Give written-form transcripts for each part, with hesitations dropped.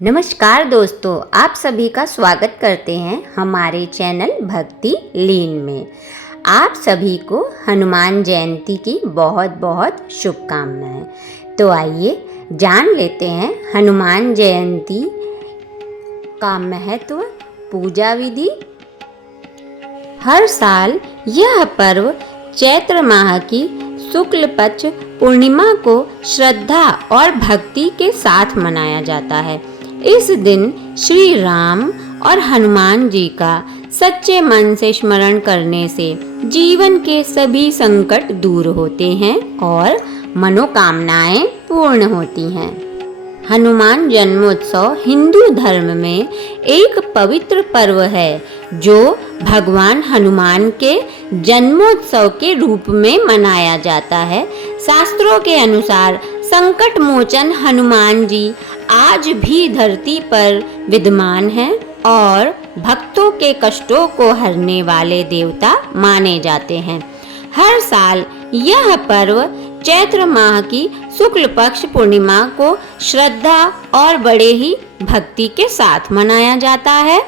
नमस्कार दोस्तों, आप सभी का स्वागत करते हैं हमारे चैनल भक्ति लीन में। आप सभी को हनुमान जयंती की बहुत बहुत शुभकामनाएं। तो आइए जान लेते हैं हनुमान जयंती का महत्व, पूजा विधि। हर साल यह पर्व चैत्र माह की शुक्ल पक्ष पूर्णिमा को श्रद्धा और भक्ति के साथ मनाया जाता है। इस दिन श्री राम और हनुमान जी का सच्चे मन से स्मरण करने से जीवन के सभी संकट दूर होते हैं और मनोकामनाएं पूर्ण होती हैं। हनुमान जन्मोत्सव हिंदू धर्म में एक पवित्र पर्व है जो भगवान हनुमान के जन्मोत्सव के रूप में मनाया जाता है। शास्त्रों के अनुसार संकट मोचन हनुमान जी आज भी धरती पर विद्यमान हैं और भक्तों के कष्टों को हरने वाले देवता माने जाते हैं। हर साल यह पर्व चैत्र माह की शुक्ल पक्ष पूर्णिमा को श्रद्धा और बड़े ही भक्ति के साथ मनाया जाता है।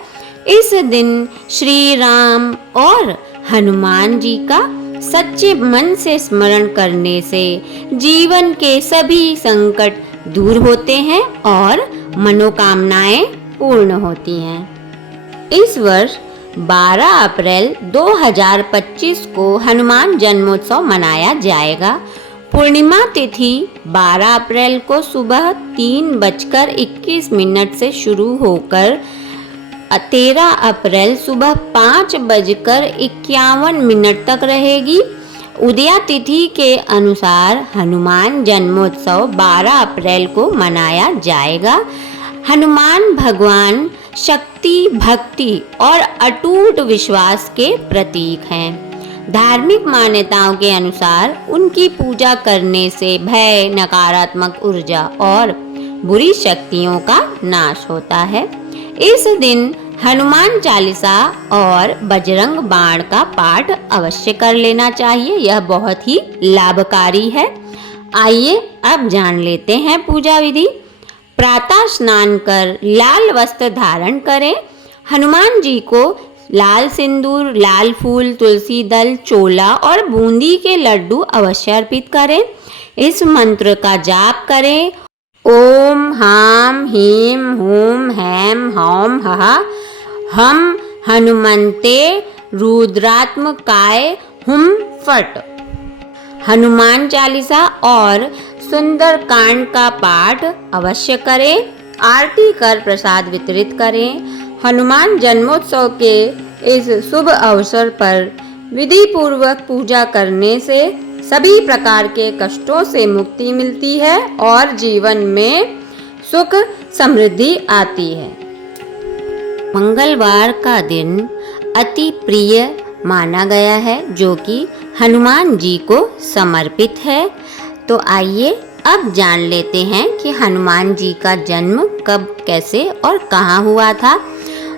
इस दिन श्री राम और हनुमान जी का सच्चे मन से स्मरण करने से जीवन के सभी संकट दूर होते हैं और मनोकामनाएं पूर्ण होती हैं। इस वर्ष 12 अप्रैल 2025 को हनुमान जन्मोत्सव मनाया जाएगा। पूर्णिमा तिथि 12 अप्रैल को सुबह 3:21 से शुरू होकर 13 अप्रैल सुबह 5:51 तक रहेगी। उदया तिथि के अनुसार हनुमान जन्मोत्सव 12 अप्रैल को मनाया जाएगा। हनुमान भगवान शक्ति, भक्ति और अटूट विश्वास के प्रतीक हैं। धार्मिक मान्यताओं के अनुसार उनकी पूजा करने से भय, नकारात्मक ऊर्जा और बुरी शक्तियों का नाश होता है। इस दिन हनुमान चालीसा और बजरंग बाण का पाठ अवश्य कर लेना चाहिए, यह बहुत ही लाभकारी है। आइए अब जान लेते हैं पूजा विधि। प्रातः स्नान कर लाल वस्त्र धारण करें। हनुमान जी को लाल सिंदूर, लाल फूल, तुलसी दल, चोला और बूंदी के लड्डू अवश्य अर्पित करें। इस मंत्र का जाप करें। ओम हाम हीम हूम हैम हौम हहा हम हनुमंते रुद्रात्मकाय हुम फट। हनुमान चालीसा और सुंदर कांड का पाठ अवश्य करें। आरती कर प्रसाद वितरित करें। हनुमान जन्मोत्सव के इस शुभ अवसर पर विधि पूर्वक पूजा करने से सभी प्रकार के कष्टों से मुक्ति मिलती है और जीवन में सुख समृद्धि आती है। मंगलवार का दिन अति प्रिय माना गया है जो कि हनुमान जी को समर्पित है। तो आइए अब जान लेते हैं कि हनुमान जी का जन्म कब, कैसे और कहाँ हुआ था।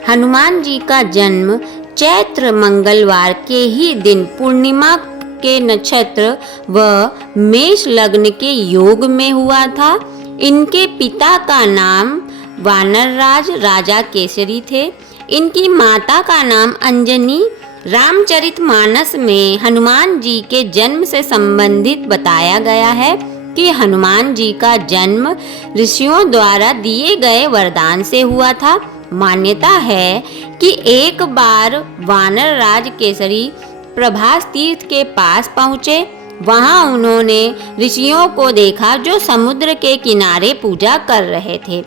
हनुमान जी का जन्म चैत्र मंगलवार के ही दिन पूर्णिमा के नक्षत्र व मेष लग्न के योग में हुआ था। इनके पिता का नाम वानरराज राजा केसरी थे। इनकी माता का नाम अंजनी। रामचरितमानस में हनुमान जी के जन्म से संबंधित बताया गया है कि हनुमान जी का जन्म ऋषियों द्वारा दिए गए वरदान से हुआ था। मान्यता है कि एक बार वानरराज केसरी प्रभास तीर्थ के पास पहुँचे। वहां उन्होंने ऋषियों को देखा जो समुद्र के किनारे पूजा कर रहे थे।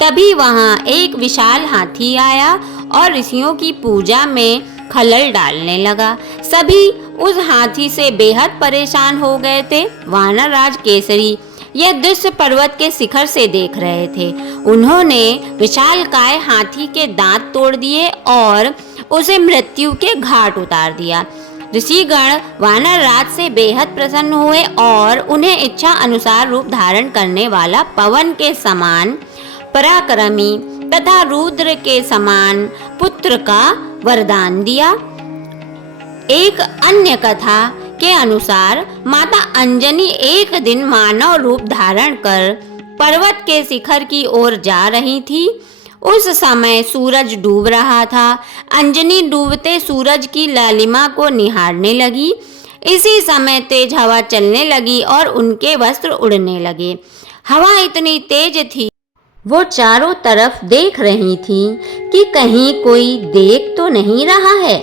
तभी वहां एक विशाल हाथी आया और ऋषियों की पूजा में खलल डालने लगा। सभी उस हाथी से बेहद परेशान हो गए थे। वानरराज केसरी यह दृश्य पर्वत के शिखर से देख रहे थे। उन्होंने विशालकाय हाथी के दांत तोड़ दिए और उसे मृत्यु के घाट उतार दिया। ऋषिगण वानरराज से बेहद प्रसन्न हुए और उन्हें इच्छा अनुसार रूप धारण करने वाला पवन के समान पराक्रमी तथा रुद्र के समान पुत्र का वरदान दिया। एक अन्य कथा के अनुसार माता अंजनी एक दिन मानव रूप धारण कर पर्वत के शिखर की ओर जा रही थी। उस समय सूरज डूब रहा था। अंजनी डूबते सूरज की लालिमा को निहारने लगी। इसी समय तेज हवा चलने लगी और उनके वस्त्र उड़ने लगे। हवा इतनी तेज थी, वो चारों तरफ देख रही थी कि कहीं कोई देख तो नहीं रहा है,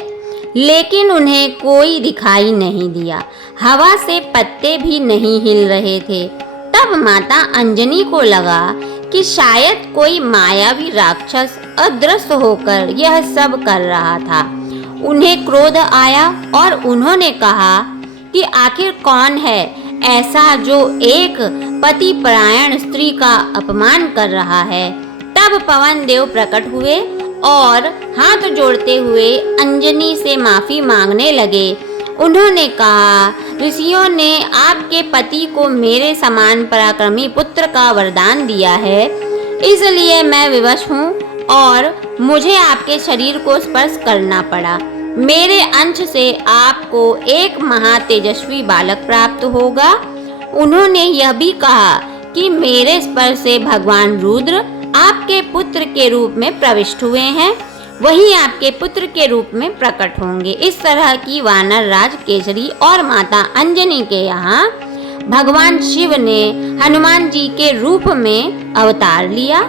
लेकिन उन्हें कोई दिखाई नहीं दिया। हवा से पत्ते भी नहीं हिल रहे थे। तब माता अंजनी को लगा कि शायद कोई मायावी राक्षस अदृश्य होकर यह सब कर रहा था। उन्हें क्रोध आया और उन्होंने कहा कि आखिर कौन है ऐसा जो एक पति परायण स्त्री का अपमान कर रहा है। तब पवन देव प्रकट हुए और हाथ जोड़ते हुए अंजनी से माफी मांगने लगे। उन्होंने कहा, ऋषियों ने आपके पति को मेरे समान पराक्रमी पुत्र का वरदान दिया है, इसलिए मैं विवश हूँ और मुझे आपके शरीर को स्पर्श करना पड़ा। मेरे अंश से आपको एक महातेजस्वी बालक प्राप्त होगा। उन्होंने यह भी कहा कि मेरे स्पर्श से भगवान रुद्र आपके पुत्र के रूप में प्रविष्ट हुए हैं, वही आपके पुत्र के रूप में प्रकट होंगे। इस तरह की वानर राज केसरी और माता अंजनी के यहाँ भगवान शिव ने हनुमान जी के रूप में अवतार लिया।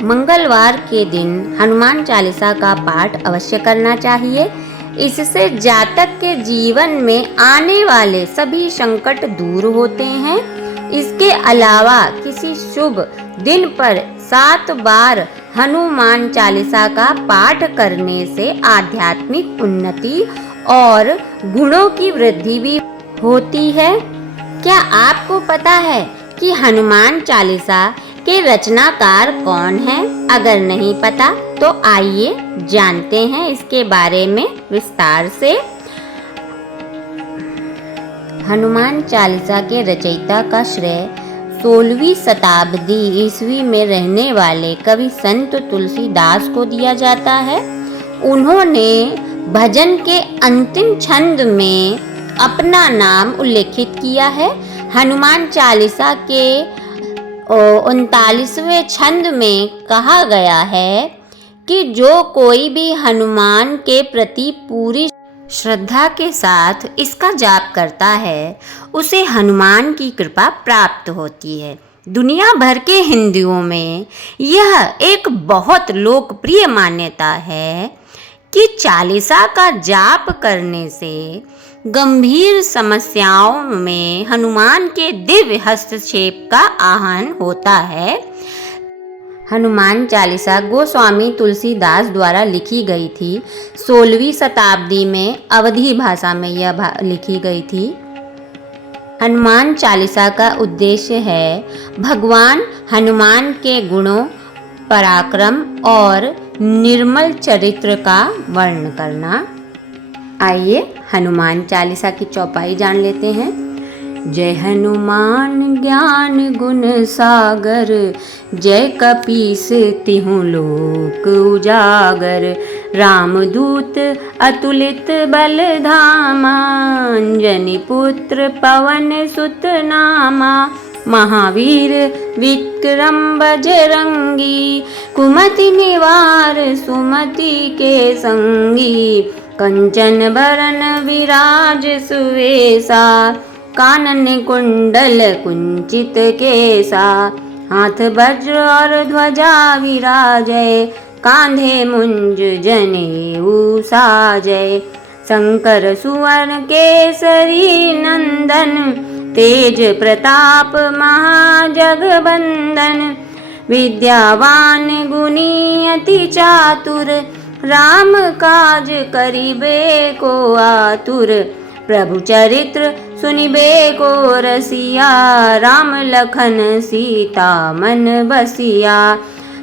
मंगलवार के दिन हनुमान चालीसा का पाठ अवश्य करना चाहिए। इससे जातक के जीवन में आने वाले सभी संकट दूर होते हैं। इसके अलावा किसी शुभ दिन पर 7 बार हनुमान चालीसा का पाठ करने से आध्यात्मिक उन्नति और गुणों की वृद्धि भी होती है। क्या आपको पता है कि हनुमान चालीसा के रचनाकार कौन है? अगर नहीं पता तो आइए जानते हैं इसके बारे में विस्तार से। हनुमान चालीसा के रचयिता का श्रेय 16वीं शताब्दी ईस्वी में रहने वाले कवि संत तुलसीदास को दिया जाता है। उन्होंने भजन के अंतिम छंद में अपना नाम उल्लेखित किया है। हनुमान चालीसा के 39वें छंद में कहा गया है कि जो कोई भी हनुमान के प्रति पूरी श्रद्धा के साथ इसका जाप करता है, उसे हनुमान की कृपा प्राप्त होती है। दुनिया भर के हिंदुओं में यह एक बहुत लोकप्रिय मान्यता है कि चालीसा का जाप करने से गंभीर समस्याओं में हनुमान के दिव्य हस्तक्षेप का आह्वान होता है। हनुमान चालीसा गोस्वामी तुलसीदास द्वारा लिखी गई थी। 16वीं शताब्दी में अवधी भाषा में यह लिखी गई थी। हनुमान चालीसा का उद्देश्य है भगवान हनुमान के गुणों, पराक्रम और निर्मल चरित्र का वर्णन करना। आइए हनुमान चालीसा की चौपाई जान लेते हैं। जय हनुमान ज्ञान गुण सागर, जय कपीस तिहु लोक उजागर। रामदूत अतुलित बल धामा, अंजनी पुत्र पवन सुत नामा। महावीर विक्रम बजरंगी, कुमति निवार सुमति के संगी। कंचन बरन विराज सुवेशा, कानन कुंडल कुंचित केसा। हाथ वज्र और ध्वजा विराजय, कांधे मुंज जनेऊ साजय। शंकर सुवन केसरी नंदन, तेज प्रताप महाजगबंदन। विद्यावान गुणी अति चातुर, राम काज करिबे को आतुर। प्रभु चरित्र सुनिबे को रसिया, राम लखन सीता मन बसिया।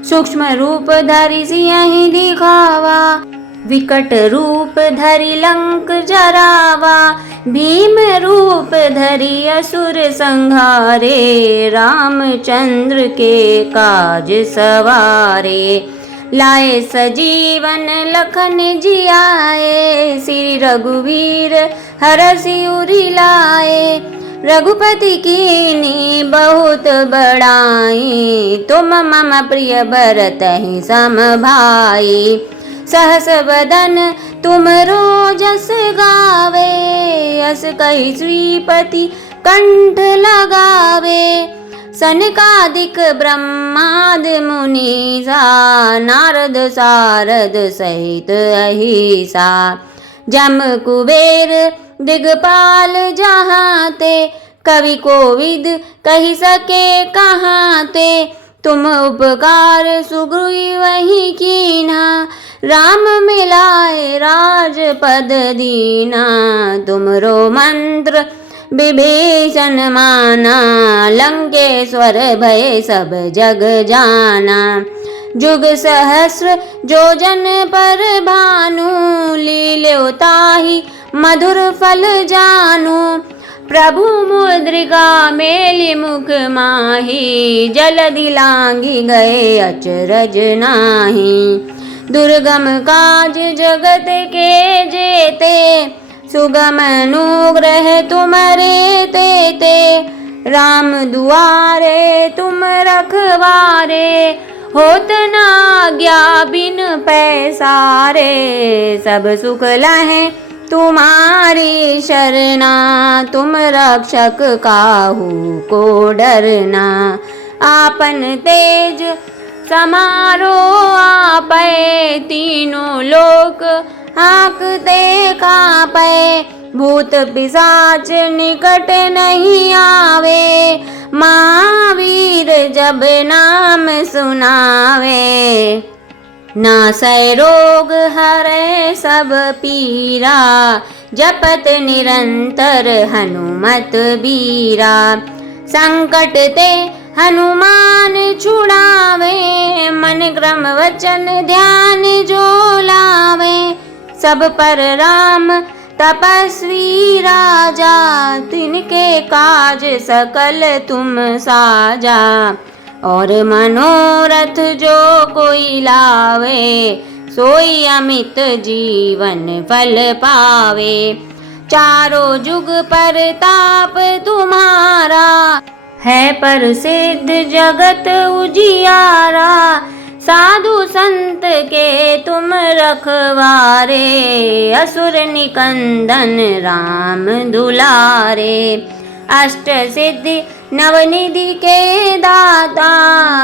सूक्ष्म रूप धरि सियहि दिखावा, विकट रूप धरि लंक जरावा। भीम रूप धरि असुर संहारे, रामचंद्र के काज सवारे। लाए सजीवन लखन जियाए, श्री रघुवीर हरषि उरि लाए। रघुपति कीन्ही बहुत बड़ाई, तुम मम प्रिय भरतहि सम भाई। सहस बदन तुमरो जस गावे, अस कहि श्रीपति कंठ लगावे। सनकादिक ब्रह्मादि मुनीसा, नारद सारद सहित अहिसा। जम कुबेर दिगपाल जहाँ ते, कवि कोविद कहि सके कहाँ ते। तुम उपकार सुग्रीव वही कीन्हा, राम मिलाए राजपद दीना। तुमरो मंत्र विभीषण माना, लंकेश्वर भय सब जग जाना। जुग सहस्र जोजन पर भानु, लील्यो ताहि मधुर फल जानू। प्रभु मुद्रिका मेलि मुख माही, जलधि लांघि गए अचरज नाही। दुर्गम काज जगत के जेते, सुगम अनुग्रह तुमरे तेते। राम दुआरे तुम रखवारे, होत न आज्ञा बिन पैसारे। सब सुख लहे तुम्हारी शरणा, तुम रक्षक काहू को डरना। आपन तेज समारो आपै, तीनों लोक हाँकते कापै। भूत पिशाच निकट नहीं आवे, महावीर जब नाम सुनावे। नासै रोग हरै सब पीरा, जपत निरंतर हनुमत बीरा। संकट ते हनुमान छुड़ावे, मन क्रम वचन ध्यान जो लावे। सब पर राम तपस्वी राजा, तिनके काज सकल तुम साजा। और मनोरथ जो कोई लावे, सोई अमित जीवन फल पावे। चारों जुग पर ताप तुम्हारा, है प्रसिद्ध जगत उजियारा। साधु संत के तुम रखवारे, असुर निकंदन राम दुलारे। अष्ट सिद्धि नवनिधि के दाता,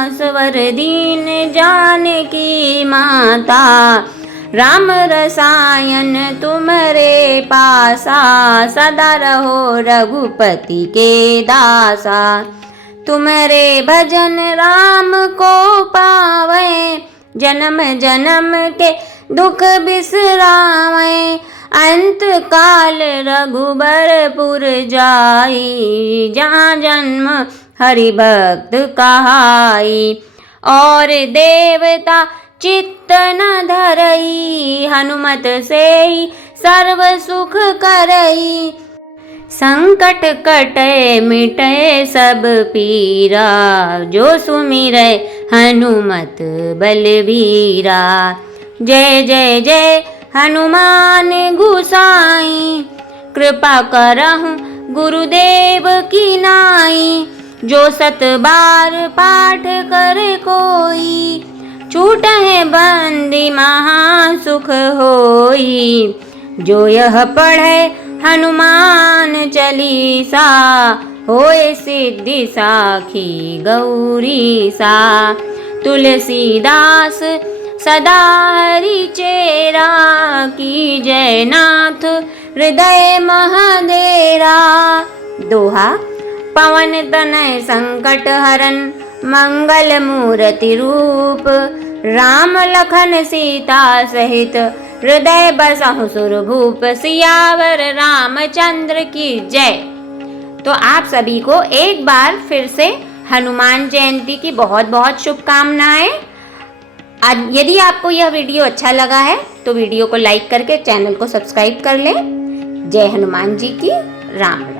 स्वर दीन जानकी माता। राम रसायन तुम्हारे पासा, सदा रहो रघुपति के दासा। तुम्हारे भजन राम को पावे, जन्म जन्म के दुख बिसरावे। अंत काल रघुबरपुर जाई, जहाँ जन्म हरि भक्त कहाई। और देवता चित्त न धरई, हनुमत से सर्व सुख करई। संकट कटे मिटे सब पीरा, जो सुमिरै हनुमत बलवीरा। जय जय जय हनुमान गुसाई, कृपा करहु गुरुदेव की नाई। जो सत बार पाठ करे कोई, छूटहि बंदी महा सुख होई। जो यह पढ़े हनुमान चालीसा, होए सिद्धि साखी गौरी सा। तुलसीदास सदा हरि चेरा, की जय नाथ हृदय महादेरा। दोहा। पवन तनय संकट हरन, मंगल मूर्ति रूप। राम लखन सीता सहित, हृदय बसहु सुरभूप। सियावर रामचंद्र की जय। तो आप सभी को एक बार फिर से हनुमान जयंती की बहुत बहुत शुभकामनाएं। यदि आपको यह वीडियो अच्छा लगा है तो वीडियो को लाइक करके चैनल को सब्सक्राइब कर लें। जय हनुमान जी की। राम राम।